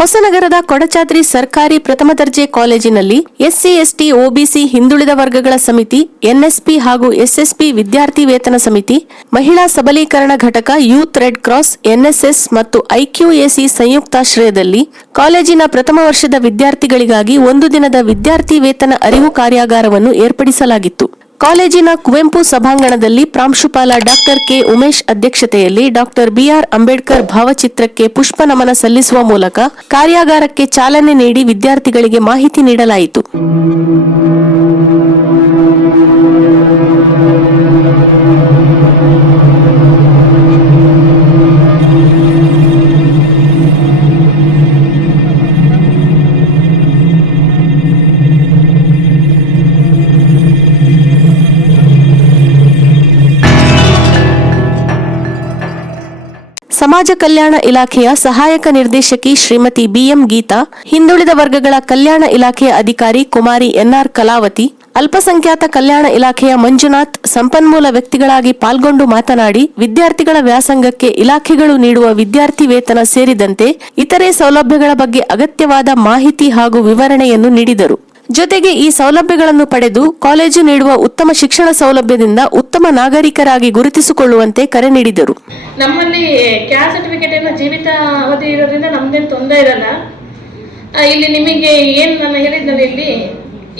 ಹೊಸನಗರದ ಕೊಡಚಾದ್ರಿ ಸರ್ಕಾರಿ ಪ್ರಥಮ ದರ್ಜೆ ಕಾಲೇಜಿನಲ್ಲಿ ಎಸ್ಸಿ, ಎಸ್ಟಿ ಒಬಿಸಿ ಹಿಂದುಳಿದ ವರ್ಗಗಳ ಸಮಿತಿ, ಎನ್ಎಸ್ಪಿ ಹಾಗೂ ಎಸ್ಎಸ್ಪಿ ವಿದ್ಯಾರ್ಥಿ ವೇತನ ಸಮಿತಿ, ಮಹಿಳಾ ಸಬಲೀಕರಣ ಘಟಕ, ಯೂತ್ ರೆಡ್ ಕ್ರಾಸ್, ಎನ್ಎಸ್ಎಸ್ ಮತ್ತು ಐಕ್ಯೂಎಸಿ ಸಂಯುಕ್ತಾಶ್ರಯದಲ್ಲಿ ಕಾಲೇಜಿನ ಪ್ರಥಮ ವರ್ಷದ ವಿದ್ಯಾರ್ಥಿಗಳಿಗಾಗಿ ಒಂದು ದಿನದ ವಿದ್ಯಾರ್ಥಿ ವೇತನ ಅರಿವು ಕಾರ್ಯಾಗಾರವನ್ನು ಏರ್ಪಡಿಸಲಾಗಿತ್ತು. ಕಾಲೇಜಿನ ಕುವೆಂಪು ಸಭಾಂಗಣದಲ್ಲಿ ಪ್ರಾಂಶುಪಾಲ ಡಾಕ್ಟರ್ ಕೆ ಉಮೇಶ್ ಅಧ್ಯಕ್ಷತೆಯಲ್ಲಿ ಡಾಕ್ಟರ್ ಬಿಆರ್ ಅಂಬೇಡ್ಕರ್ ಭಾವಚಿತ್ರಕ್ಕೆ ಪುಷ್ಪ ನಮನ ಸಲ್ಲಿಸುವ ಮೂಲಕ ಕಾರ್ಯಾಗಾರಕ್ಕೆ ಚಾಲನೆ ನೀಡಿ ವಿದ್ಯಾರ್ಥಿಗಳಿಗೆ ಮಾಹಿತಿ ನೀಡಲಾಯಿತು. ಸಮಾಜ ಕಲ್ಯಾಣ ಇಲಾಖೆಯ ಸಹಾಯಕ ನಿರ್ದೇಶಕಿ ಶ್ರೀಮತಿ ಬಿಎಂ ಗೀತಾ, ಹಿಂದುಳಿದ ವರ್ಗಗಳ ಕಲ್ಯಾಣ ಇಲಾಖೆಯ ಅಧಿಕಾರಿ ಕುಮಾರಿ ಎನ್ಆರ್ ಕಲಾವತಿ, ಅಲ್ಪಸಂಖ್ಯಾತ ಕಲ್ಯಾಣ ಇಲಾಖೆಯ ಮಂಜುನಾಥ್, ಸಂಪನ್ಮೂಲ ವ್ಯಕ್ತಿಗಳಾಗಿ ಪಾಲ್ಗೊಂಡು ಮಾತನಾಡಿ, ವಿದ್ಯಾರ್ಥಿಗಳ ವ್ಯಾಸಂಗಕ್ಕೆ ಇಲಾಖೆಗಳು ನೀಡುವ ವಿದ್ಯಾರ್ಥಿ ವೇತನ ಸೇರಿದಂತೆ ಇತರೆ ಸೌಲಭ್ಯಗಳ ಬಗ್ಗೆ ಅಗತ್ಯವಾದ ಮಾಹಿತಿ ಹಾಗೂ ವಿವರಣೆಯನ್ನು ನೀಡಿದರು. ಜೊತೆಗೆ ಈ ಸೌಲಭ್ಯಗಳನ್ನು ಪಡೆದು ಕಾಲೇಜು ನೀಡುವ ಉತ್ತಮ ಶಿಕ್ಷಣ ಸೌಲಭ್ಯದಿಂದ ಉತ್ತಮ ನಾಗರಿಕರಾಗಿ ಗುರುತಿಸಿಕೊಳ್ಳುವಂತೆ ಕರೆ ನೀಡಿದರು. ನಮ್ಮಲ್ಲಿ ಕ್ಯಾಸ್ಟ್ ಸರ್ಟಿಫಿಕೇಟ್ ಏನೋ ಜೀವಿತ ಅವಧಿ ಇರೋದ್ರಿಂದ ನಮ್ದೇನು ತೊಂದರೆ ಇರಲ್ಲ. ಇಲ್ಲಿ ನಿಮಗೆ ಏನು ನಾನು ಹೇಳಿದ್ನಲ್ಲ ಇಲ್ಲಿ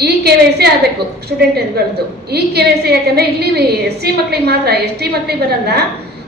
ಇ ಕೆ ವೈ ಸಿ ಆಗಬೇಕು ಸ್ಟೂಡೆಂಟ್ಗಳದ್ದು ಇ ಕೆ ವೈ ಸಿ ಯಾಕಂದ್ರೆ ಇಲ್ಲಿ ಎಸ್ ಸಿ ಮಕ್ಳಿಗೆ ಮಾತ್ರ ಎಸ್ ಟಿ ಮಕ್ಳಿಗೆ ಬರಲ್ಲ.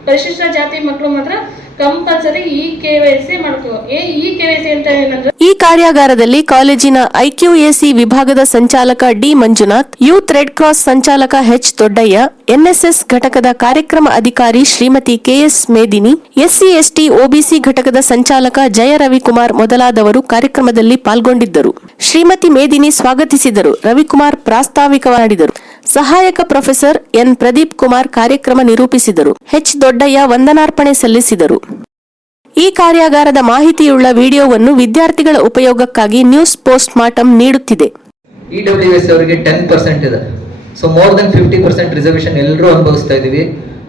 ಪರಿಶಿಷ್ಟ ಜಾತಿ ಮಕ್ಕಳು ಮಾತ್ರ compulsory e K Y C ಮಾಡ್ಕೋ ಇ ಕೆ ಅಂತ ಏನಂದ್ರೆ? ಈ ಕಾರ್ಯಾಗಾರದಲ್ಲಿ ಕಾಲೇಜಿನ ಐಕ್ಯೂಎಸಿ ವಿಭಾಗದ ಸಂಚಾಲಕ D Manjunath, Youth Red Cross ಸಂಚಾಲಕ ಎಚ್ ದೊಡ್ಡಯ್ಯ, ಎನ್ಎಸ್ಎಸ್ ಘಟಕದ ಕಾರ್ಯಕ್ರಮ ಅಧಿಕಾರಿ Shrimati KS Medini, SC, ST OBC ಘಟಕದ ಸಂಚಾಲಕ ಜಯ ರವಿಕುಮಾರ್ ಮೊದಲಾದವರು ಕಾರ್ಯಕ್ರಮದಲ್ಲಿ ಪಾಲ್ಗೊಂಡಿದ್ದರು. ಶ್ರೀಮತಿ ಮೇದಿನಿ ಸ್ವಾಗತಿಸಿದರು. ರವಿಕುಮಾರ್ ಪ್ರಾಸ್ತಾವಿಕವಾಡಿದರು. ಸಹಾಯಕ ಪ್ರೊಫೆಸರ್ ಎನ್. ಪ್ರದೀಪ್ ಕುಮಾರ್ ಕಾರ್ಯಕ್ರಮ ನಿರೂಪಿಸಿದರು. ಹೆಚ್ ದೊಡ್ಡಯ್ಯ ವಂದನಾರ್ಪಣೆ ಸಲ್ಲಿಸಿದರು. ಈ ಕಾರ್ಯಾಗಾರದ ಮಾಹಿತಿಯುಳ್ಳ ವಿಡಿಯೋವನ್ನು ವಿದ್ಯಾರ್ಥಿಗಳ ಉಪಯೋಗಕ್ಕಾಗಿ ನ್ಯೂಸ್ ಪೋಸ್ಟ್ ಮಾರ್ಟಮ್ ನೀಡುತ್ತಿದೆ. ಇಡಬ್ಲ್ಯೂಎಸ್ ಅವರಿಗೆ ಟೆನ್ ಪರ್ಸೆಂಟ್ ಇದೆ. So more than fifty percent reservation ಎಲ್ಲರೂ ಅನುಭವಿಸ್ತಾ ಇದ್ದೀವಿ.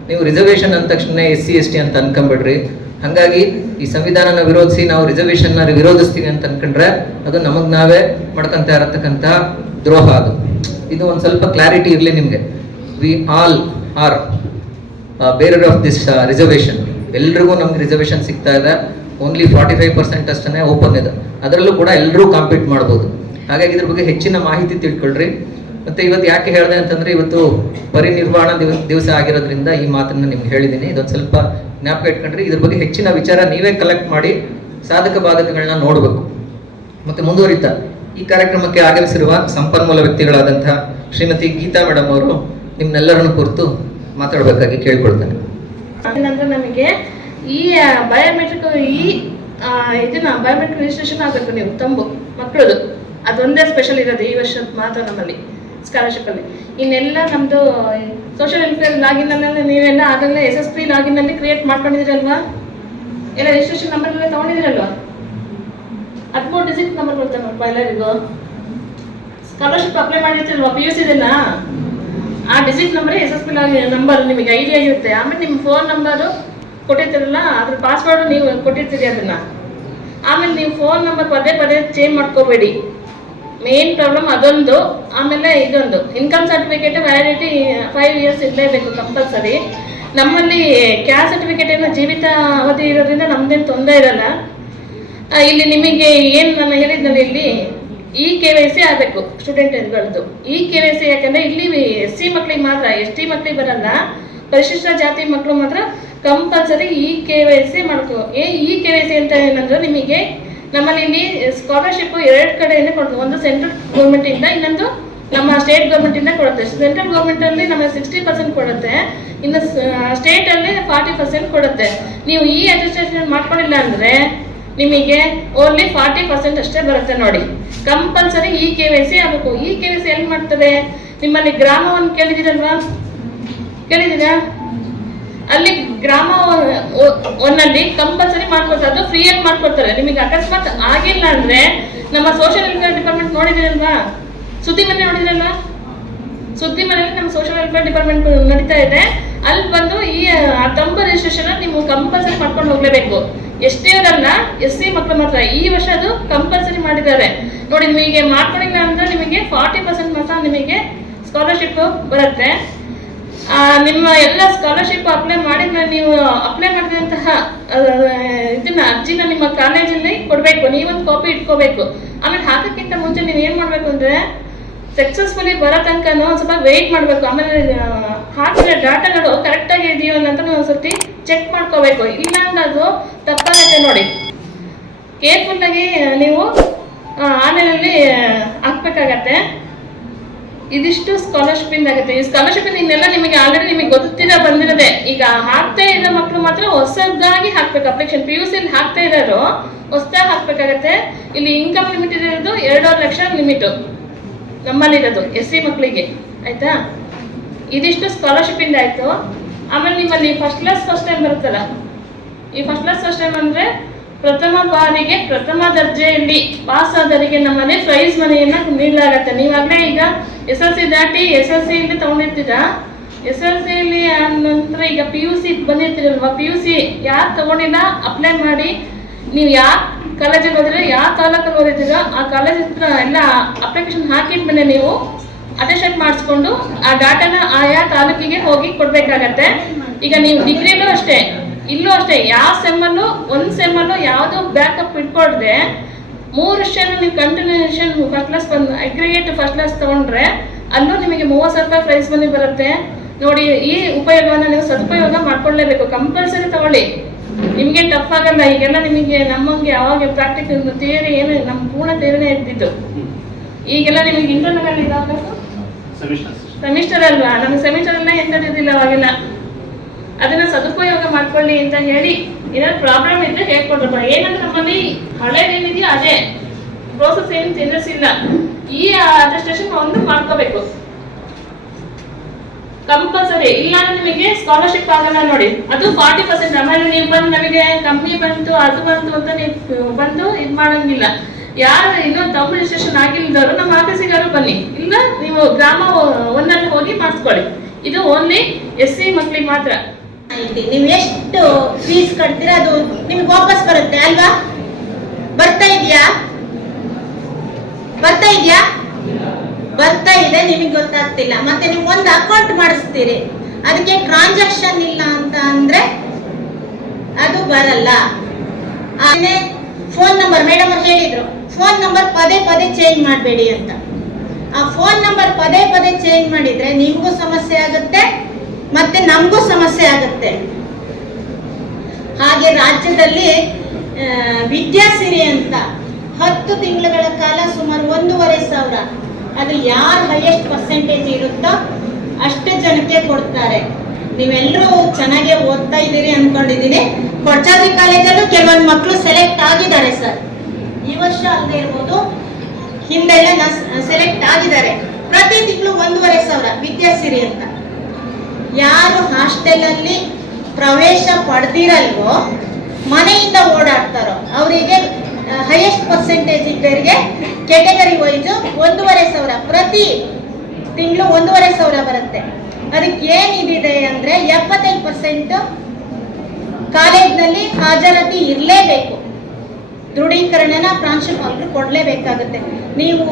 ನೀವು ರಿಸರ್ವೇಷನ್ ಅಂದ ತಕ್ಷಣ ಎಸ್ ಸಿ, ಎಸ್ ಟಿ ಅಂತ ಅನ್ಕೊಂಬಿಡ್ರಿ ಹಾಗಾಗಿ ಈ ಸಂವಿಧಾನನ ವಿರೋಧಿಸಿ ನಾವು ರಿಸರ್ವೇಷನ್ನ ವಿರೋಧಿಸ್ತೀವಿ ಅಂತ ಅನ್ಕೊಂಡ್ರೆ ಅದು ನಮಗ್ ನಾವೇ ಮಾಡ್ಕೊಂತ ಇರತಕ್ಕಂತ ದ್ರೋಹ ಅದು. ಇದು ಒಂದು ಸ್ವಲ್ಪ ಕ್ಲಾರಿಟಿ ಇರಲಿ ನಿಮಗೆ. We all are bearer of this reservation ಎಲ್ರಿಗೂ ನಮ್ಗೆ ರಿಸರ್ವೇಷನ್ ಸಿಗ್ತಾ ಇದೆ. ಓನ್ಲಿ ಫಾರ್ಟಿ ಫೈವ್ ಪರ್ಸೆಂಟ್ ಅಷ್ಟೇ ಓಪನ್ ಇದೆ. ಅದರಲ್ಲೂ ಕೂಡ ಎಲ್ಲರೂ ಕಾಂಪೀಟ್ ಮಾಡ್ಬೋದು. ಹಾಗಾಗಿ ಇದ್ರ ಬಗ್ಗೆ ಹೆಚ್ಚಿನ ಮಾಹಿತಿ ತಿಳ್ಕೊಳ್ರಿ. ಮತ್ತೆ ಇವತ್ತು ಯಾಕೆ ಹೇಳಿದೆ ಅಂತಂದ್ರೆ ಇವತ್ತು ಪರಿನಿರ್ವಾಣ ದಿವ, ದಿವಸ ಆಗಿರೋದ್ರಿಂದ ಈ ಮಾತನ್ನ ನಿಮ್ಗೆ ಹೇಳಿದ್ದೀನಿ ಇದೊಂದು ಸ್ವಲ್ಪ ಜ್ಞಾಪಕ ಇಟ್ಕೊಂಡ್ರಿ. ಇದ್ರ ಬಗ್ಗೆ ಹೆಚ್ಚಿನ ವಿಚಾರ ನೀವೇ ಕಲೆಕ್ಟ್ ಮಾಡಿ ಸಾಧಕ ಬಾಧಕಗಳನ್ನ ನೋಡಬೇಕು. ಮತ್ತೆ ಮುಂದುವರಿತಾ ಈ ಕಾರ್ಯಕ್ರಮಕ್ಕೆ ಆಗಮಿಸಿರುವ ಸಂಪನ್ಮೂಲ ವ್ಯಕ್ತಿಗಳಾದಂತಹ ಶ್ರೀಮತಿ ಗೀತಾ ಮೇಡಮ್ ಅವರು ನಿಮ್ನೆಲ್ಲರನ್ನು ಕುರಿತು ಮಾತಾಡಬೇಕಾಗಿ ಕೇಳಿಕೊಳ್ತೇನೆ. ಏನಂದ್ರೆ ನಮಗೆ ಈ ಬಯೋಮೆಟ್ರಿಕ್ ಈ ಇದನ್ನ ಬಯೋಮೆಟ್ರಿಕ್ ರಿಜಿಸ್ಟ್ರೇಷನ್ ಆಗಬೇಕು ನೀವು, ತಂಬು, ಮಕ್ಕಳದು. ಅದೊಂದೇ ಸ್ಪೆಷಲ್ ಇರೋದು ಈ ವರ್ಷ ಮಾತ್ರ ನಮ್ಮಲ್ಲಿ ಸ್ಕಾಲರ್ಶಿಪ್ ಅಲ್ಲಿ. ಇನ್ನೆಲ್ಲ ನಮ್ದು ಸೋಷಿಯಲ್ ವೆಲ್ಫೇರ್ ಲಾಗಿನ್ ನೀವೆಲ್ಲ ಆಗಲೇ ಎಸ್ ಎಸ್ ಪಿ ಲಾಗಿನ್ ಅಲ್ಲಿ ಕ್ರಿಯೇಟ್ ಮಾಡ್ಕೊಂಡಿದ್ದೀರಲ್ವಾ? ಎಲ್ಲ ರಿಜಿಸ್ಟ್ರೇಷನ್ ನಂಬರ್ ಎಲ್ಲ ತಗೊಂಡಿದ್ದೀರಲ್ವಾ? ಹದಿಮೂರು ಡಿಜಿಟ್ ನಂಬರ್ ಬರುತ್ತೆ ನೋಡಪ್ಪ ಎಲ್ಲರಿಗೂ ಸ್ಕಾಲರ್ಶಿಪ್ ಅಪ್ಲೈ ಮಾಡಿರ್ತೀರಲ್ವಾ ಪಿ ಯು ಸಿ ಸಿದೆಲ್ಲ ಆ digit number S S P number ನಿಮಗೆ ಐಡಿಯಾ ಇರುತ್ತೆ. ಆಮೇಲೆ ನಿಮ್ಮ ಫೋನ್ ನಂಬರು ಕೊಟ್ಟಿರ್ತೀರಲ್ಲ, ಅದ್ರ ಪಾಸ್ವರ್ಡ್ ನೀವು ಕೊಟ್ಟಿರ್ತೀರಿ ಅದನ್ನ. ಆಮೇಲೆ ನೀವು ಫೋನ್ ನಂಬರ್ ಪದೇ ಪದೇ ಚೇಂಜ್ ಮಾಡ್ಕೋಬೇಡಿ. ಮೇನ್ ಪ್ರಾಬ್ಲಮ್ ಅದೊಂದು, ಆಮೇಲೆ ಇದೊಂದು. Income certificate validity five years ಇರಲೇಬೇಕು ಕಂಪಲ್ಸರಿ ನಮ್ಮಲ್ಲಿ ಕ್ಯಾಸ್ಟ್ ಸರ್ಟಿಫಿಕೇಟ್ ಏನೋ ಜೀವಿತ ಅವಧಿ ಇರೋದ್ರಿಂದ ನಮ್ದೇನು ತೊಂದರೆ ಇರಲ್ಲ. ಇಲ್ಲಿ ನಿಮಗೆ ಏನು ನಾನು ಹೇಳಿದ್ನಲ್ಲ ಇಲ್ಲಿ ಇ ಕೆ ವೈ ಸಿ ಆಗಬೇಕು ಸ್ಟೂಡೆಂಟ್ಗಳದ್ದು ಇ ಕೆ ವೈ ಸಿ ಯಾಕಂದ್ರೆ ಇಲ್ಲಿ ಎಸ್ ಸಿ ಮಕ್ಳಿಗೆ ಮಾತ್ರ, ಎಸ್ ಟಿ ಮಕ್ಳಿಗೆ ಬರಲ್ಲ. ಪರಿಶಿಷ್ಟ ಜಾತಿ ಮಕ್ಕಳು ಮಾತ್ರ compulsory e K Y C ಮಾಡ್ಕೋ ಏ ಇ ಕೆ ವೈ ಸಿ ಅಂತ ಏನಂದ್ರೆ ನಿಮಗೆ ನಮ್ಮಲ್ಲಿ ಇಲ್ಲಿ ಸ್ಕಾಲರ್ಶಿಪ್ ಎರಡು ಕಡೆಯಿಂದ ಕೊಡ್ತೀವಿ ಒಂದು ಸೆಂಟ್ರಲ್ ಗೌರ್ಮೆಂಟಿಂದ ಇನ್ನೊಂದು ನಮ್ಮ ಸ್ಟೇಟ್ ಗೌರ್ಮೆಂಟಿಂದ ಕೊಡುತ್ತೆ. ಸೆಂಟ್ರಲ್ ಗೌರ್ಮೆಂಟಲ್ಲಿ ನಮಗೆ ಸಿಕ್ಸ್ಟಿ ಪರ್ಸೆಂಟ್ ಕೊಡುತ್ತೆ. ಇನ್ನು ಸ್ಟೇಟಲ್ಲಿ ಫಾರ್ಟಿ ಪರ್ಸೆಂಟ್ ಕೊಡುತ್ತೆ. ನೀವು ಈ ಅಡ್ಮಿನಿಸ್ಟ್ರೇಷನ್ ಮಾಡ್ಕೊಂಡಿಲ್ಲ ಅಂದರೆ ನಿಮಗೆ ಓನ್ಲಿ ಫಾರ್ಟಿ ಪರ್ಸೆಂಟ್ ಅಷ್ಟೇ ಬರುತ್ತೆ ನೋಡಿ. Compulsory E K Y C ಆಗಬೇಕು. ಇ ಕೆ ವೈ ಸಿ ಎಲ್ಲಿ ಮಾಡ್ತದೆ? ನಿಮ್ಮಲ್ಲಿ ಗ್ರಾಮವನ್ನು ಕೇಳಿದಿರಲ್ವಾ ಕೇಳಿದ್ದೀರಾ? ಅಲ್ಲಿ ಗ್ರಾಮ ಒನ್ನಲ್ಲಿ ಕಂಪಲ್ಸರಿ ಮಾಡ್ಕೊಡ್ತಾರೆ. ಅದು ಫ್ರೀಯಾಗಿ ಮಾಡ್ಕೊಡ್ತಾರೆ. ನಿಮಗೆ ಅಕಸ್ಮಾತ್ ಆಗಿಲ್ಲ ಅಂದ್ರೆ ನಮ್ಮ ಸೋಷಿಯಲ್ ವೆಲ್ಫೇರ್ ಡಿಪಾರ್ಟ್ಮೆಂಟ್ ನೋಡಿದಿರಲ್ವಾ ಸುದ್ದಿ ಮನೆ ನೋಡಿದಿರಲ್ವಾ ಸುದ್ದಿ ಮನೆಯಲ್ಲಿ ನಮ್ಮ ಸೋಷಿಯಲ್ ವೆಲ್ಫೇರ್ ಡಿಪಾರ್ಟ್ಮೆಂಟ್ ನಡೀತಾ ಇದೆ. ಅಲ್ಲಿ ಬಂದು ಈ ತಂಬ ರಿಜಿಸ್ಟ್ರೇಷನ್ ನೀವು ಕಂಪಲ್ಸರಿ ಮಾಡ್ಕೊಂಡು ಹೋಗ್ಲೇಬೇಕು. ಎಸ್ ಟಿ ಅವರಲ್ಲ ಎಸ್ ಸಿ ಮಕ್ಕಳು ಮಾತ್ರ, ಈ ವರ್ಷ ಅದು ಕಂಪಲ್ಸರಿ ಮಾಡಿದ್ದಾರೆ. ನೋಡಿ, ನಿಮಗೆ ಮಾಡ್ಕೊಂಡಿಲ್ಲ ಅಂದ್ರೆ ನಿಮಗೆ ಫಾರ್ಟಿ ಪರ್ಸೆಂಟ್ ಮಾತ್ರ ನಿಮಗೆ ಸ್ಕಾಲರ್ಶಿಪ್ ಬರುತ್ತೆ. ನಿಮ್ಮ ಎಲ್ಲ ಸ್ಕಾಲರ್ಶಿಪ್ ಅಪ್ಲೈ ಮಾಡಿದ್ಮೇಲೆ ನೀವು ಅಪ್ಲೈ ಮಾಡಿದಂತಹ ಇದನ್ನ ಅರ್ಜಿನ ನಿಮ್ಮ ಕಾಲೇಜಲ್ಲಿ ಕೊಡಬೇಕು. ನೀವೊಂದು ಕಾಪಿ ಇಟ್ಕೋಬೇಕು. ಆಮೇಲೆ ಹಾಕಕ್ಕಿಂತ ಮುಂಚೆ ನೀವು ಏನು ಮಾಡಬೇಕು ಅಂದ್ರೆ ಸಕ್ಸಸ್ಫುಲಿ ಬರೋ ತನಕ ಒಂದು ಸ್ವಲ್ಪ ವೆಯ್ಟ್ ಮಾಡಬೇಕು. ಆಮೇಲೆ ಹಾಕಿರೋ ಡಾಟಾಗಳು ಕರೆಕ್ಟಾಗಿ ಇದೆಯೋ ಅಂತ ಒಂದು ಸರ್ತಿ ಚೆಕ್ ಮಾಡ್ಕೋಬೇಕು. ಇಲ್ಲ ಅದು ತಪ್ಪಾಗತ್ತೆ ನೋಡಿ. ಕೇರ್ಫುಲ್ಲಾಗಿ ನೀವು ಆನ್ಲೈನಲ್ಲಿ ಹಾಕ್ಬೇಕಾಗತ್ತೆ. ಇದಿಷ್ಟು ಸ್ಕಾಲರ್ಶಿಪ್ ಆಗುತ್ತೆ. ಈ ಸ್ಕಾಲರ್ಶಿಪ್ ಇನ್ನೆಲ್ಲ ನಿಮಗೆ ಆಲ್ರೆಡಿ ನಿಮಗೆ ಗೊತ್ತಿರ ಬಂದಿರದೆ. ಈಗ ಹಾಕ್ತಾ ಇರೋ ಮಕ್ಕಳು ಮಾತ್ರ ಹೊಸದಾಗಿ ಹಾಕ್ಬೇಕು. ಅಪ್ಲಿಕೇಶನ್ ಪಿ ಯು ಸಿ ಹಾಕ್ತಾ ಇರೋರು ಹೊಸದಾಗಿ ಹಾಕ್ಬೇಕಾಗತ್ತೆ. ಇಲ್ಲಿ ಇನ್ಕಮ್ ಲಿಮಿಟ್ ಇರೋದು ಎರಡೂವರೆ ಲಕ್ಷ ಲಿಮಿಟು ನಮ್ಮಲ್ಲಿರೋದು ಎಸ್ ಸಿ ಮಕ್ಕಳಿಗೆ ಆಯ್ತಾ? ಇದಿಷ್ಟು ಸ್ಕಾಲರ್ಶಿಪ್ ಇಂದ ಆಯ್ತು. ಆಮೇಲೆ ನಿಮ್ಮಲ್ಲಿ ಫಸ್ಟ್ ಕ್ಲಾಸ್ ಫಸ್ಟ್ ಟೈಮ್ ಬರುತ್ತಲ್ಲ? ಈ ಫಸ್ಟ್ ಕ್ಲಾಸ್ ಫಸ್ಟ್ ಟೈಮ್ ಅಂದ್ರೆ ಪ್ರಥಮ ಬಾರಿಗೆ ಪ್ರಥಮ ದರ್ಜೆಯಲ್ಲಿ ಪಾಸ್ ಆದವರಿಗೆ ನಮ್ಮಲ್ಲಿ ಪ್ರೈಸ್ ಮನೆಯನ್ನ ನೀಡಲಾಗತ್ತೆ. ನೀವಾಗಲೇ ಈಗ ಎಸ್ ಎಲ್ ಸಿ ದಾಟಿ ಎಸ್ ಎಲ್ ಸಿ ಇಲ್ಲಿ ತಗೊಂಡಿರ್ತೀರಾ? ಎಸ್ ಎಲ್ ಸಿಲಿ ನಂತರ ಈಗ ಪಿ ಯು ಸಿ ಬಂದಿರ್ತೀರಲ್ವಾ? ಪಿ ಯು ಸಿ ಯಾರು ತಗೊಂಡಿಲ್ಲ? ಅಪ್ಲೈ ಮಾಡಿ. ನೀವು ಯಾವ ಕಾಲೇಜಿಗೆ ಹೋದ್ರೆ ಯಾವ ತಾಲೂಕಲ್ಲಿ ಓದಿದ್ದೀರೋ? ಆ ಕಾಲೇಜ್ ಹತ್ರ ಎಲ್ಲ ಅಪ್ಲಿಕೇಶನ್ ಹಾಕಿದ್ಮೇಲೆ ನೀವು ಅಟೆಸ್ಟೆಡ್ ಮಾಡಿಸ್ಕೊಂಡು ಆ ಡಾಟಾನ ಆಯಾ ತಾಲೂಕಿಗೆ ಹೋಗಿ ಕೊಡ್ಬೇಕಾಗತ್ತೆ. ಈಗ ನೀವು ಡಿಗ್ರಿಲೂ ಅಷ್ಟೇ, ಇಲ್ಲೂ ಅಷ್ಟೇ, ಯಾವ ಸೆಮ್ಮಲ್ಲೂ ಒಂದು ಸೆಮ್ಮಲ್ಲೂ ಯಾವುದೋ ಬ್ಯಾಕಪ್ ಇಟ್ಕೊಡ್ದೆ ಮೂರು ವರ್ಷನೂ ನೀವು ಕಂಟಿನ್ಯೂಷನ್ ಫಸ್ಟ್ ಕ್ಲಾಸ್ ಬಂದು ಅಗ್ರಿಗೇಟ್ ಫಸ್ಟ್ ಕ್ಲಾಸ್ ತಗೊಂಡ್ರೆ ಅಲ್ಲೂ ನಿಮಗೆ ಮೂವತ್ತು ಸಾವಿರ ರೂಪಾಯಿ ಪ್ರೈಸ್ ಮನಿ ಬರುತ್ತೆ. ನೋಡಿ, ಈ ಉಪಯೋಗವನ್ನು ನೀವು ಸದುಪಯೋಗ ಮಾಡ್ಕೊಳ್ಳೇಬೇಕು ಕಂಪಲ್ಸರಿ ತಗೊಳ್ಳಿ. ನಿಮಗೆ ಟಫ್ ಆಗಲ್ಲ, ಈಗೆಲ್ಲ ನಿಮಗೆ ನಮ್ಮಂಗೆ ಯಾವಾಗ ಪ್ರಾಕ್ಟಿಕಲ್ ಥಿಯರಿ ಏನು ನಮ್ಮ ಪೂರ್ಣ ಥಿಯರಿನೇ ಇರ್ತಿತ್ತು ಈಗೆಲ್ಲ ನಿಮಗೆ ಇಂಟರ್ನಲ್ ಇದಾಗಬೇಕು ಸೆಮಿಸ್ಟರ್ ಅಲ್ವಾ? ನಮ್ಗೆ ಸೆಮಿಸ್ಟರ್ ಎಲ್ಲ ಎಂತದಿಲ್ಲ ಅವಾಗೆಲ್ಲ. ಅದನ್ನ ಸದುಪಯೋಗ ಮಾಡ್ಕೊಳ್ಳಿ ಅಂತ ಹೇಳಿ ಏನಾದ್ರು ಪ್ರಾಬ್ಲಮ್ ಇದ್ರೆ ಹೇಳ್ಕೊಡ್ರಪ್ಪ ಏನಂದ್ರೆ ನಮ್ಮಲ್ಲಿ ಹಳೇದೇನಿದೆಯೋ ಅದೇ. ಪ್ರೋಸೆಸ್ ಏನು ಚೇಂಜಸ್ ಇಲ್ಲ ಈ ಅಟೆಸ್ಟೇಷನ್ ಒಂದು ಮಾಡ್ಕೋಬೇಕು. ಕಂಪಲ್ಸರಿ ಇಲ್ಲ ನಿಮಗೆ ಸ್ಕಾಲರ್ಶಿಪ್ ಆಗಲ್ಲ ನೋಡಿ. ಅದು ಫಾರ್ಟಿ ಪರ್ಸೆಂಟ್ ಆಮೇಲೆ ನೀವು ಬಂದು ನಮಗೆ ಕಮ್ಮಿ ಬಂತು ಅದು ಬಂತು ಅಂತ ನೀವು ಬಂದು ಇದು ಮಾಡಂಗಿಲ್ಲ. ಯಾರು ಇನ್ನೂ ತಮ್ಮ ರಿಜಿಸ್ಟ್ರೇಷನ್ ಆಗಿಲ್ಲದವರು ನಮ್ಮ ಆಫೀಸಿಗಾರು ಬನ್ನಿ. ಇಲ್ಲ, ನೀವು ಗ್ರಾಮ ಒಂದಲ್ಲಿ ಹೋಗಿ ಮಾಡಿಸ್ಕೊಳ್ಳಿ. ಇದು ಓನ್ಲಿ ಎಸ್ ಸಿ ಮಕ್ಳಿಗೆ ಮಾತ್ರ. ನೀವು ಎಷ್ಟು ಫೀಸ್ ಕಟ್ತೀರಾ ಅದು ನಿಮ್ಗೆ ವಾಪಸ್ ಬರುತ್ತೆ ಅಲ್ವಾ? ಬರ್ತಾ ಇದೆಯಾ? ಬರ್ತಾ ಇದೆಯಾ? ಬರ್ತಾ ಇದೆ, ನಿಮಗೆ ಗೊತ್ತಾಗ್ತಿಲ್ಲ. ಮತ್ತೆ ನೀವು ಒಂದು ಅಕೌಂಟ್ ಮಾಡಿಸ್ತೀರಿ. ಅದಕ್ಕೆ ಟ್ರಾನ್ಸಾಕ್ಷನ್ ಇಲ್ಲ ಅಂತ ಅಂದ್ರೆ ಅದು ಬರಲ್ಲ. ಆಮೇಲೆ ಫೋನ್ ನಂಬರ್ ಮೇಡಮ್ ಅವ್ರು ಹೇಳಿದ್ರು. ಫೋನ್ ನಂಬರ್ ಪದೇ ಪದೇ ಚೇಂಜ್ ಮಾಡಬೇಡಿ ಅಂತ. ಆ ಫೋನ್ ನಂಬರ್ ಪದೇ ಪದೇ ಚೇಂಜ್ ಮಾಡಿದ್ರೆ ನಿಮಗೂ ಸಮಸ್ಯೆ ಆಗುತ್ತೆ, ಮತ್ತೆ ನಮಗೂ ಸಮಸ್ಯೆ ಆಗುತ್ತೆ. ಹಾಗೆ ರಾಜ್ಯದಲ್ಲಿ ವಿದ್ಯಾಸಿರಿ ಅಂತ ಹತ್ತು ತಿಂಗಳುಗಳ ಕಾಲ ಸುಮಾರು ಒಂದೂವರೆ ಸಾವಿರ. ಅದು ಯಾರು ಹೈಯೆಸ್ಟ್ ಪರ್ಸೆಂಟೇಜ್ ಇರುತ್ತೋ ಅಷ್ಟು ಜನಕ್ಕೆ ಕೊಡ್ತಾರೆ. ನೀವೆಲ್ಲರೂ ಚೆನ್ನಾಗಿ ಓದ್ತಾ ಇದ್ದೀರಿ ಅನ್ಕೊಂಡಿದ್ದೀನಿ. ಕೊಡ್ಚಾದ್ರಿ ಕಾಲೇಜಲ್ಲೂ ಕೆಲವೊಂದು ಮಕ್ಕಳು ಸೆಲೆಕ್ಟ್ ಆಗಿದ್ದಾರೆ ಸರ್. ಈ ವರ್ಷ ಅಲ್ಲದೆ ಇರ್ಬೋದು. ಹಿಂದೆಲ್ಲ ಸೆಲೆಕ್ಟ್ ಆಗಿದ್ದಾರೆ. ಪ್ರತಿ ತಿಂಗಳು ಒಂದೂವರೆ ಸಾವಿರ ವಿದ್ಯಾಸಿರಿ ಅಂತ. ಯಾರು ಹಾಸ್ಟೆಲ್ ಅಲ್ಲಿ ಪ್ರವೇಶ ಪಡೆದಿರಲ್ವೋ, ಮನೆಯಿಂದ ಓಡಾಡ್ತಾರೋ, ಅವರಿಗೆ ಹೈಯೆಸ್ಟ್ ಪರ್ಸೆಂಟೇಜ್ ಇದ್ದವರಿಗೆ ಕೆಟಗರಿ ವೈಸು ಒಂದೂವರೆ ಸಾವಿರ ಪ್ರತಿ ತಿಂಗಳು ಒಂದೂವರೆ ಸಾವಿರ ಬರುತ್ತೆ. ಅದಕ್ಕೆ ಏನಿದೆ ಅಂದ್ರೆ ಎಪ್ಪತ್ತೈದು ಪರ್ಸೆಂಟ್ ಕಾಲೇಜ್ನಲ್ಲಿ ಹಾಜರಾತಿ ಇರಲೇಬೇಕು. ದೃಢೀಕರಣನ ಪ್ರಾಂಶುಪಾಲರು ಕೊಡಲೇಬೇಕಾಗುತ್ತೆ. ನೀವು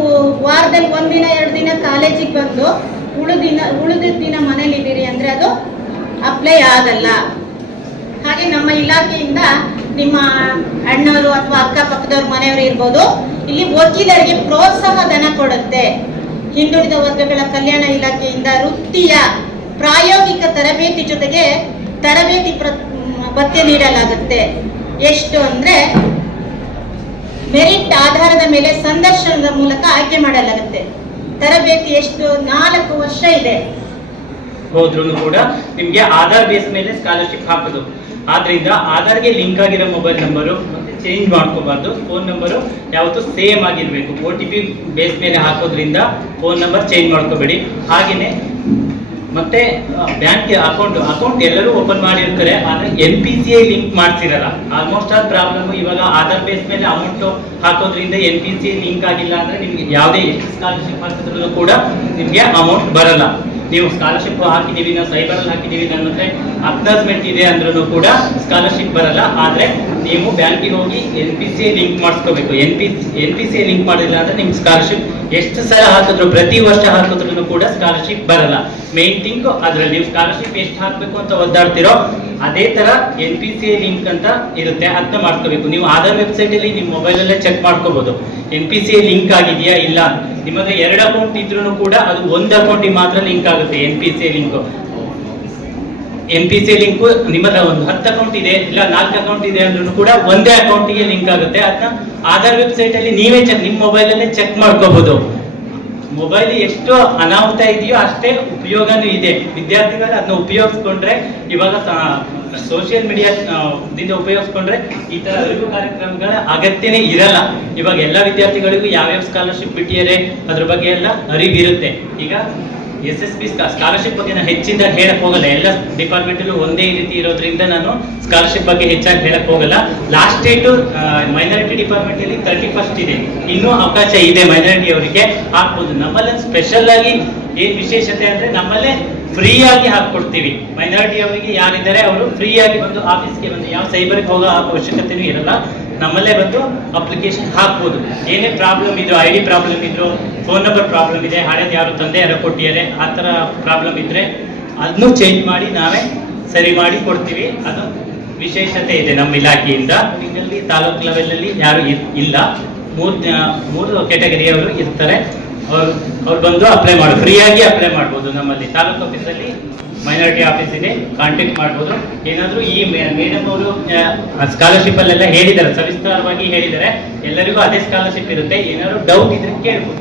ವಾರದಲ್ಲಿ ಒಂದಿನ ಎರಡು ದಿನ ಕಾಲೇಜಿಗೆ ಬಂದು ಉಳಿದಿನ ಉಳಿದ ದಿನ ಮನೇಲಿದ್ದೀರಿ ಅಂದರೆ ಅದು ಅಪ್ಲೈ ಆಗಲ್ಲ. ಹಾಗೆ ನಮ್ಮ ಇಲಾಖೆಯಿಂದ ನಿಮ್ಮ ಅಣ್ಣವರು ಅಥವಾ ಅಕ್ಕಪಕ್ಕದವ್ರ ಮನೆಯವರು ಇರ್ಬೋದು, ಇಲ್ಲಿ ವಕೀಲರಿಗೆ ಪ್ರೋತ್ಸಾಹ ಧನ ಕೊಡುತ್ತೆ. ಹಿಂದುಳಿದ ವರ್ಗಗಳ ಕಲ್ಯಾಣ ಇಲಾಖೆಯಿಂದ ವೃತ್ತಿಯ ಪ್ರಾಯೋಗಿಕ ತರಬೇತಿ ಜೊತೆಗೆ ತರಬೇತಿ ಪ್ರ ಭತ್ಯೆ ನೀಡಲಾಗುತ್ತೆ. ಎಷ್ಟು ಅಂದ್ರೆ ಮೆರಿಟ್ ಆಧಾರದ ಮೇಲೆ ಸಂದರ್ಶನದ ಮೂಲಕ ಆಯ್ಕೆ ಮಾಡಲಾಗುತ್ತೆ. ತರಬೇತಿ ಎಷ್ಟು? ನಾಲ್ಕು ವರ್ಷ ಇದೆ. ಹೋದ್ರೂ ಕೂಡ ನಿಮ್ಗೆ ಆಧಾರ್ ಬೇಸ್ ಮೇಲೆ ಸ್ಕಾಲರ್ಶಿಪ್ ಹಾಕೋದು. ಆದ್ರಿಂದ ಆಧಾರ್ಗೆ ಲಿಂಕ್ ಆಗಿರೋ ಮೊಬೈಲ್ ನಂಬರು ಮತ್ತೆ ಚೇಂಜ್ ಮಾಡ್ಕೋಬಾರ್ದು. ಫೋನ್ ನಂಬರು ಯಾವತ್ತೂ ಸೇಮ್ ಆಗಿರ್ಬೇಕು. ಒ ಟಿ ಪಿ ಬೇಸ್ ಮೇಲೆ ಹಾಕೋದ್ರಿಂದ ಫೋನ್ ನಂಬರ್ ಚೇಂಜ್ ಮಾಡ್ಕೋಬೇಡಿ. ಹಾಗೇನೆ ಮತ್ತೆ ಬ್ಯಾಂಕ್ ಅಕೌಂಟ್ ಅಕೌಂಟ್ ಎಲ್ಲರೂ ಓಪನ್ ಮಾಡಿರ್ತಾರೆ, ಆದ್ರೆ N P C I link ಮಾಡ್ತಿರಲ್ಲ ಆಲ್ಮೋಸ್ಟ್ ಆಲ್ ಪ್ರಾಬ್ಲಮ್ ಇವಾಗ ಆಧಾರ್ ಬೇಸ್ ಮೇಲೆ ಅಮೌಂಟ್ ಹಾಕೋದ್ರಿಂದ N P C I link ಆಗಿಲ್ಲ ಅಂದ್ರೆ ನಿಮ್ಗೆ ಯಾವುದೇ ಎಷ್ಟು ಸ್ಕಾಲರ್ಶಿಪ್ ಹಾಕಿದ್ರೂ ಕೂಡ ನಿಮ್ಗೆ ಅಮೌಂಟ್ ಬರಲ್ಲ. ನೀವು ಸ್ಕಾಲರ್ಶಿಪ್ ಹಾಕಿದೀವಿ ನಾವು ಸೈಬರಲ್ಲಿ ಹಾಕಿದೀವಿ ಹಾಕಿದ್ದೀವಿ ಹತ್ರ ಅಕ್ನಾಸ್ಮೆಂಟ್ ಇದೆ ಅಂದ್ರೂ ಕೂಡ ಸ್ಕಾಲರ್ಶಿಪ್ ಬರಲ್ಲ. ಆದರೆ ನೀವು ಬ್ಯಾಂಕಿಗೆ ಹೋಗಿ N P C link ಮಾಡಿಸ್ಕೋಬೇಕು. N P N P C link ಮಾಡಿಲ್ಲ ಅಂದ್ರೆ ನಿಮ್ಗೆ ಸ್ಕಾಲರ್ಶಿಪ್ ಎಷ್ಟು ಸಲ ಹಾಕಿದ್ರು, ಪ್ರತಿ ವರ್ಷ ಹಾಕಿದ್ರು ಕೂಡ ಸ್ಕಾಲರ್ಶಿಪ್ ಬರಲ್ಲ. ಮೇನ್ ಥಿಂಗ್ ಅದ್ರಲ್ಲಿ ನೀವು ಸ್ಕಾಲರ್ಶಿಪ್ ಎಷ್ಟು ಹಾಕಬೇಕು ಅಂತ ಒದ್ದಾಡ್ತಿರೋ ಅದೇ ತರ ಎನ್ ಪಿ ಸಿ ಲಿಂಕ್ ಅಂತ ಇರುತ್ತೆ ಅದನ್ನ ಮಾಡ್ಕೋಬೇಕು. ನೀವು ಆಧಾರ್ ವೆಬ್ಸೈಟ್ ಅಲ್ಲಿ ನಿಮ್ಮ ಮೊಬೈಲಲ್ಲೇ ಚೆಕ್ ಮಾಡ್ಕೋಬಹುದು ಎನ್ ಪಿ ಸಿ ಲಿಂಕ್ ಆಗಿದೆಯಾ ಇಲ್ಲ? ನಿಮಗೆ ಎರಡು ಅಕೌಂಟ್ ಇದ್ರೂ ಕೂಡ ಅದು ಒಂದು ಅಕೌಂಟಿಗೆ ಮಾತ್ರ ಲಿಂಕ್ ಆಗುತ್ತೆ N P C link N P C link ನಿಮ್ಮ ಹತ್ರ ಒಂದು ಹತ್ತು ಅಕೌಂಟ್ ಇದೆ, ಇಲ್ಲ ನಾಲ್ಕು ಅಕೌಂಟ್ ಇದೆ ಅಂದ್ರೂ ಕೂಡ ಒಂದೇ ಅಕೌಂಟಿಗೆ ಲಿಂಕ್ ಆಗುತ್ತೆ. ಅದನ್ನ ಆಧಾರ್ ವೆಬ್ಸೈಟ್ ಅಲ್ಲಿ ನೀವೇ ಚೆಕ್ ನಿಮ್ಮ ಮೊಬೈಲಲ್ಲೇ ಚೆಕ್ ಮಾಡ್ಕೋಬಹುದು ಮೊಬೈಲ್ ಎಷ್ಟು ಅನಾಹುತ ಇದೆಯೋ ಅಷ್ಟೇ ಉಪಯೋಗನೂ ಇದೆ. ವಿದ್ಯಾರ್ಥಿಗಳು ಅದನ್ನ ಉಪಯೋಗಿಸ್ಕೊಂಡ್ರೆ ಇವಾಗ ಸೋಷಿಯಲ್ ಮೀಡಿಯಾ ದಿಂದ ಉಪಯೋಗಿಸ್ಕೊಂಡ್ರೆ ಈ ತರ ಅರಿವು ಕಾರ್ಯಕ್ರಮಗಳ ಅಗತ್ಯನೇ ಇರಲ್ಲ. ಇವಾಗ ಎಲ್ಲ ವಿದ್ಯಾರ್ಥಿಗಳಿಗೂ ಯಾವ್ಯಾವ ಸ್ಕಾಲರ್ಶಿಪ್ ಬಿಟ್ಟಿದ್ದಾರೆ, ಅದ್ರ ಬಗ್ಗೆ ಎಲ್ಲ ಅರಿವಿರುತ್ತೆ. ಈಗ ಎಸ್ ಎಸ್ ಬಿ ಸ್ಕಾಲರ್ಶಿಪ್ ಬಗ್ಗೆ ನಾನು ಹೆಚ್ಚಿಂದ ಹೇಳಕ್ ಹೋಗಲ್ಲ. ಎಲ್ಲ ಡಿಪಾರ್ಟ್ಮೆಂಟಲ್ಲೂ ಒಂದೇ ರೀತಿ ಇರೋದ್ರಿಂದ ನಾನು ಸ್ಕಾಲರ್ಶಿಪ್ ಬಗ್ಗೆ ಹೆಚ್ಚಾಗಿ ಹೇಳಕ್ ಹೋಗಲ್ಲ. ಲಾಸ್ಟ್ ಡೇಟು ಮೈನಾರಿಟಿ ಡಿಪಾರ್ಟ್ಮೆಂಟ್ ಅಲ್ಲಿ ತರ್ಟಿ ಫಸ್ಟ್ ಇದೆ. ಇನ್ನೂ ಅವಕಾಶ ಇದೆ ಮೈನಾರಿಟಿ ಅವರಿಗೆ. ಹಾಕ್ಬೋದು. ನಮ್ಮಲ್ಲಿ ಸ್ಪೆಷಲ್ ಆಗಿ ಏನ್ ವಿಶೇಷತೆ ಅಂದ್ರೆ ನಮ್ಮಲ್ಲೇ ಫ್ರೀಯಾಗಿ ಹಾಕ್ಕೊಡ್ತೀವಿ. ಮೈನಾರಿಟಿ ಅವರಿಗೆ ಯಾರಿದ್ದಾರೆ ಅವರು ಫ್ರೀಯಾಗಿ ಬಂದು ಆಫೀಸ್ಗೆ ಬಂದು ಯಾವ ಸೈಬರ್ಗೆ ಹೋಗೋ ಅವಶ್ಯಕತೆಯೂ ಇರಲ್ಲ. ನಮ್ಮಲ್ಲೇ ಬಂದು ಅಪ್ಲಿಕೇಶನ್ ಹಾಕ್ಬೋದು. ಏನೇ ಪ್ರಾಬ್ಲಮ್ ಇದ್ರು ಐ ಡಿ ಪ್ರಾಬ್ಲಮ್ ಇದ್ರು ಫೋನ್ ನಂಬರ್ ಪ್ರಾಬ್ಲಮ್ ಇದೆ. ಹಳೇದು ಯಾರು? ತಂದೆ ಯಾರೋ ಕೊಟ್ಟಿದ್ದಾರೆ ಆ ಥರ ಪ್ರಾಬ್ಲಮ್ ಇದ್ದರೆ ಅದನ್ನು ಚೇಂಜ್ ಮಾಡಿ ನಾವೇ ಸರಿ ಮಾಡಿ ಕೊಡ್ತೀವಿ. ಅದು ವಿಶೇಷತೆ ಇದೆ ನಮ್ಮ ಇಲಾಖೆಯಿಂದ. ಇದರಲ್ಲಿ ತಾಲೂಕು ಲೆವೆಲಲ್ಲಿ ಯಾರು ಇಲ್ಲ. ಮೂರು ಮೂರು ಕೆಟಗರಿಯವರು ಇರ್ತಾರೆ. ಅವ್ರು ಅವ್ರು ಬಂದು ಅಪ್ಲೈ ಮಾಡಿ, ಫ್ರೀಯಾಗಿ ಅಪ್ಲೈ ಮಾಡ್ಬೋದು ನಮ್ಮಲ್ಲಿ. ತಾಲೂಕು ಆಫೀಸಲ್ಲಿ ಮೈನಾರಿಟಿ ಆಫೀಸ್ ಇದೆ. ಕಾಂಟ್ಯಾಕ್ಟ್ ಮಾಡ್ಬೋದು. ಏನಾದರೂ ಈ ಮೇಡಮ್ ಅವರು ಸ್ಕಾಲರ್ಶಿಪ್ ಅಲ್ಲೆಲ್ಲ ಹೇಳಿದ್ದಾರೆ. ಸವಿಸ್ತಾರವಾಗಿ ಹೇಳಿದ್ದಾರೆ. ಎಲ್ಲರಿಗೂ ಅದೇ ಸ್ಕಾಲರ್ಶಿಪ್ ಇರುತ್ತೆ. ಏನಾದರೂ ಡೌಟ್ ಇದ್ರೆ ಕೇಳ್ಬೋದು.